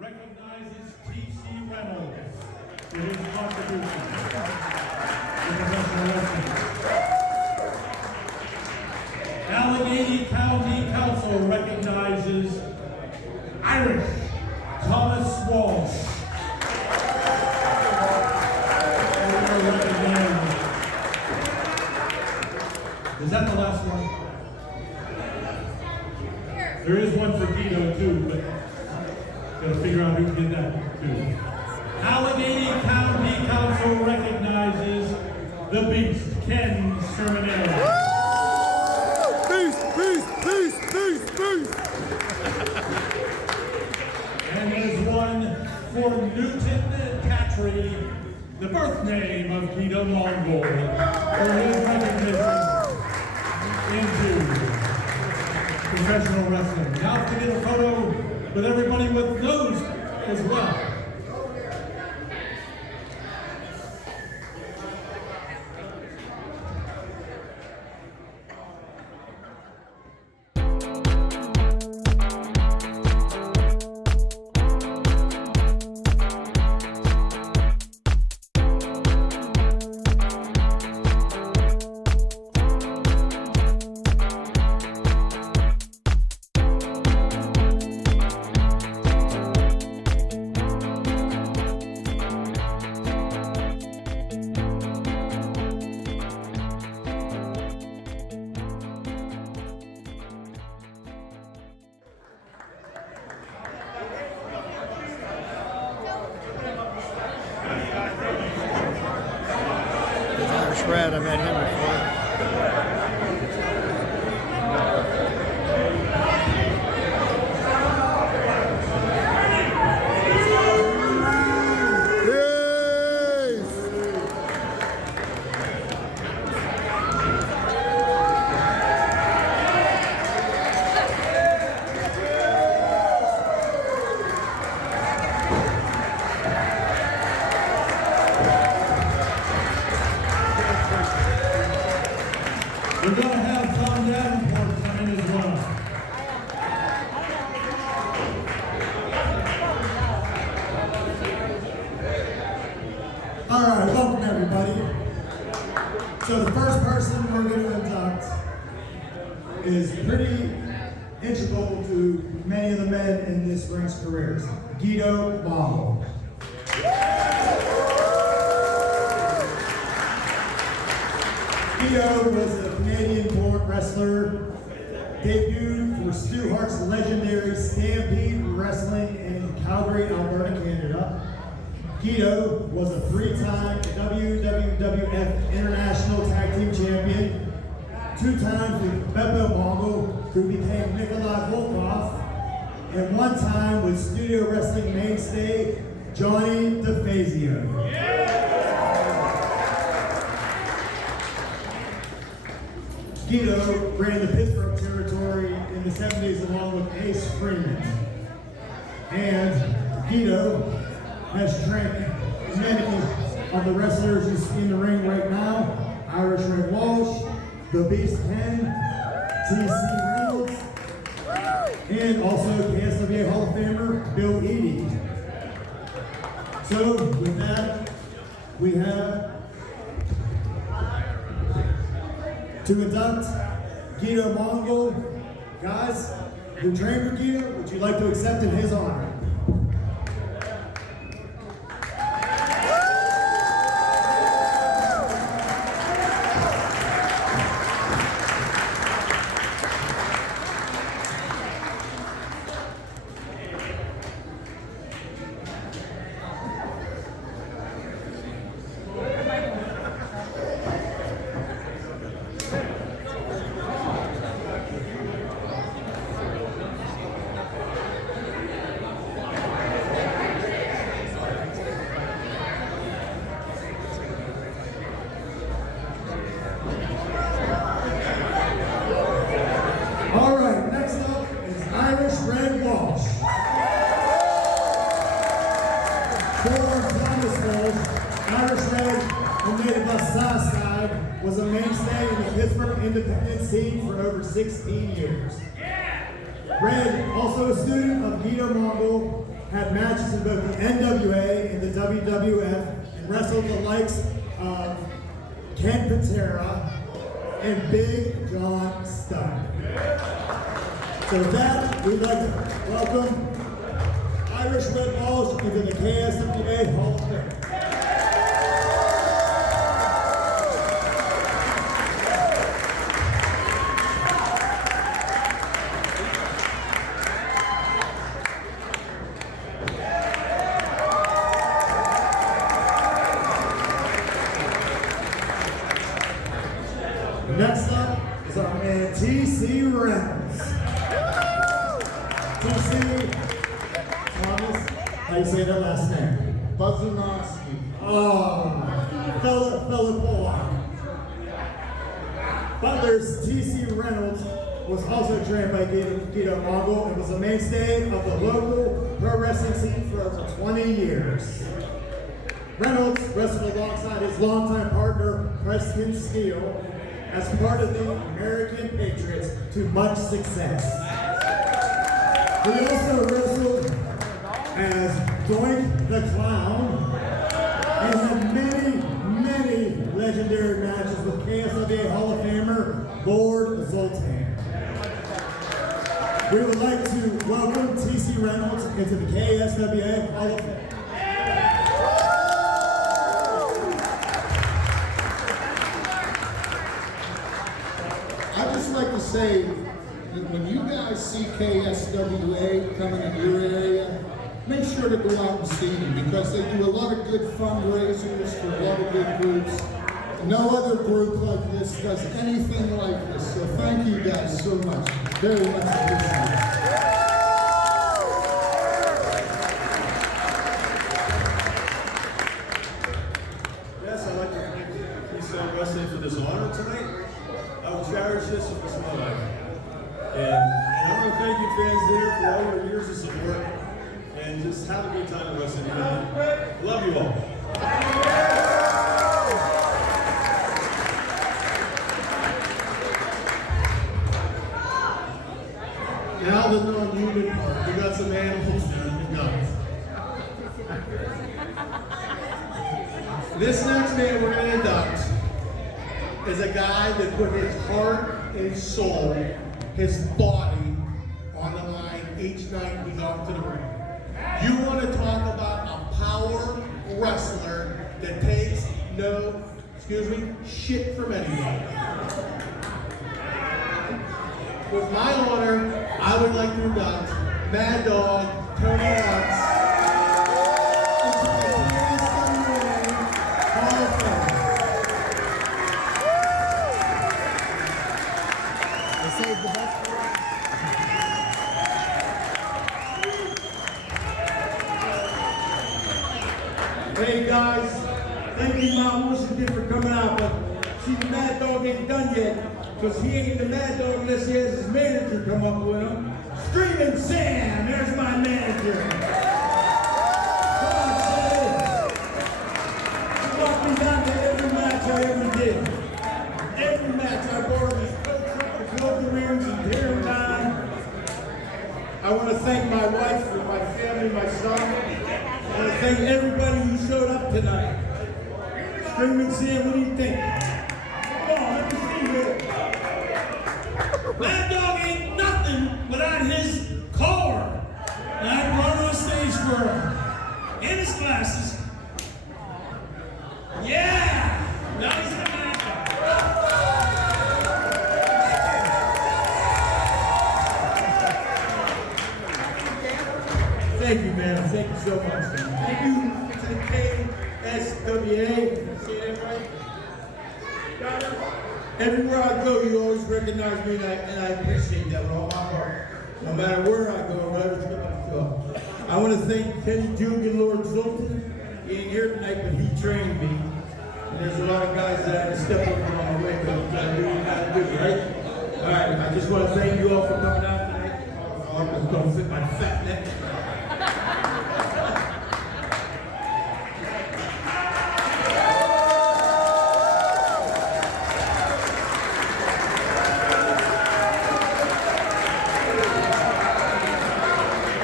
recognizes T.C. Reynolds for his contribution to professional wrestling. Allegheny County Council recognizes Irish Thomas Walsh. Is that the last one? There is one for Guido too, but gotta figure out who did that too. Allegheny County Council recognizes the Beast, Ken Cerminara. Beast, beast, beast, beast, beast. And there's one for Newton Patry, the birth name of Guido Mongol, for his recognition into professional wrestling. Now to get a photo with everybody with those as well. Red, I've had him before. We're going to have Tom Davenport come in as well. All right, welcome everybody. So the first person we're going to induct is pretty integral to many of the men in this ring's careers. Guido Mongol. Guido was a Canadian-born wrestler, debuted for Stu Hart's legendary Stampede Wrestling in Calgary, Alberta, Canada. Guido was a three-time WWF International Tag Team Champion, two times with Beppo Mongol, who became Nikolai Volkov, and one time with studio wrestling mainstay Johnny DeFazio. Guido ran the Pittsburgh territory in the 70s along with Ace Freeman. And Guido has trained many of the wrestlers you see in the ring right now: Irish Red Walsh, the Beast Ken, T.C. Reynolds, and also KSWA Hall of Famer Bill Eadie. So with that, we have to induct Guido Mongol. Guys, who trained with Guido, would you like to accept in his honor? Irish Red, who made the South Side, was a mainstay in the Pittsburgh independent scene for over 16 years. Red, also a student of Guido Mongol, had matches in both the NWA and the WWF and wrestled the likes of Ken Cerminara and Big John Studd. So with that, we'd like to welcome Irish Red Balls into the KSWA Hall of Fame. Next up is our man T.C. Reynolds. T.C. Thomas, how you say that last name? Buzanowski. Oh, fella Pollock. Butler's T.C. Reynolds was also trained by Guido Mongol and was a mainstay of the local pro wrestling scene for over 20 years. Reynolds wrestled alongside his longtime partner, Preston Steele, as part of the American Patriots to much success. He also wrestled as Doink the Clown and had many legendary matches with KSWA Hall of Famer Lord Zoltan. We would like to welcome T.C. Reynolds into the KSWA Hall of Fame. I'd just like to say that when you guys see KSWA coming in your area, make sure to go out and see them because they do a lot of good fundraisers for a lot of good groups. No other group like this does anything like this. So thank you guys so much. Very much appreciated. Yes, I'd like to thank Freestyle Wrestling for this honor tonight. I will cherish this for my life. And I want to thank you fans there for all your years of support. And just have a good time at wrestling. Love you all. Now the non-human part. We got some animals there. We got it. This next man we're going to induct is a guy that put his heart and soul, his body on the line each night he got to the ring. You want to talk about a power wrestler that takes no, shit from anybody. With my honor, I would like to induct Mad Dog Tony Watts into the KSWA Hall of Fame. They saved the best for last. Hey guys, thank you Mom Washington for coming out, but see the Mad Dog ain't done yet, because he ain't the Mad Dog unless he has his manager come up with him. Screaming Sam, there's my manager. Come on, Sam. He walked me down to every match I ever did. Every match I brought him his coat truck to fill the rings and tear him down. I want to thank my wife and my family, my son. I want to thank everybody who showed up tonight. Screaming Sam, what do you think? Come on, let me see here. Mad Dog ain't nothing without his car. And I brought him on stage for him. And his glasses. Yeah! Now he's a Mad Dog. Thank you, man. Thank you so much. Thank you to the KSWA. Say that right? Got it? Everywhere I go, you always recognize me, and I appreciate that with all my heart. No matter where I go, whatever trip I go. I want to thank Kenny Duke and Lord Zoltan. He ain't here tonight, but he trained me. And there's a lot of guys that I had to step over on my way, but I'm trying to do what I gotta do, right? All right, I just want to thank you all for coming out tonight. It's going to fit my fat neck.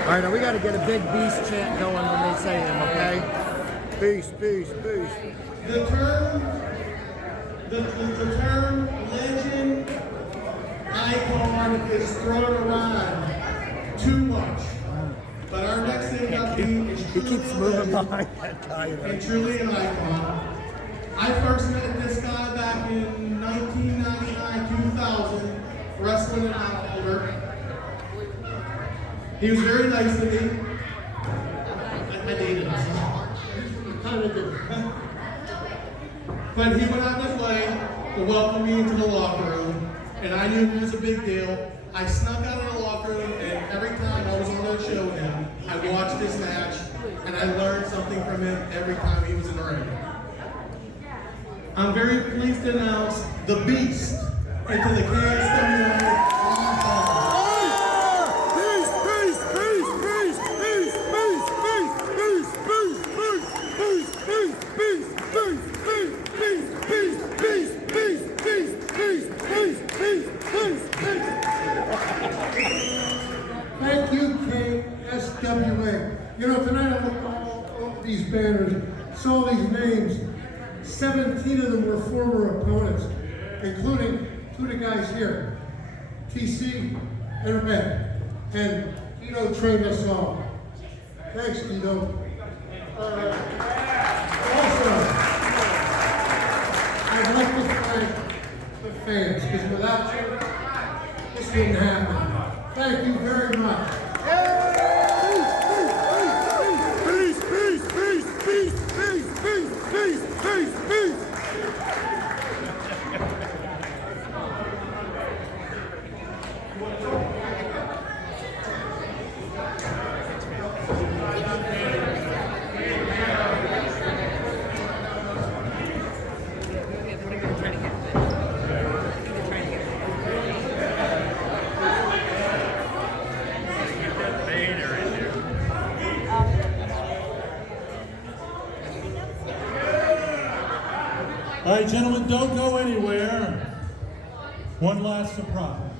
All right, now we got got to get a big beast chant going when they say them, okay? Beast, beast, beast. The term legend icon is thrown around too much. But our next inductee is He truly keeps a moving legend behind that guy. and truly an icon. I first met this guy back in 1999-2000, wrestling in October. He was very nice to me. I dated him. Kind of did. But he went out of his way to welcome me into the locker room, and I knew it was a big deal. I snuck out of the locker room, and every time I was on the show with him, I watched his match, and I learned something from him every time he was in the ring. I'm very pleased to announce the Beast into the KSWA. Thank you, KSWA. You know, tonight I looked all these banners, saw these names. 17 of them were former opponents, including two of the guys here, TC and Red. And Guido trained us all. Thanks, Guido. Also, I'd like to thank the fans, because without you, this wouldn't happen. Thank you very much. Peace, peace, peace, peace, peace, peace, peace, peace, peace. All right, gentlemen, don't go anywhere. One last surprise.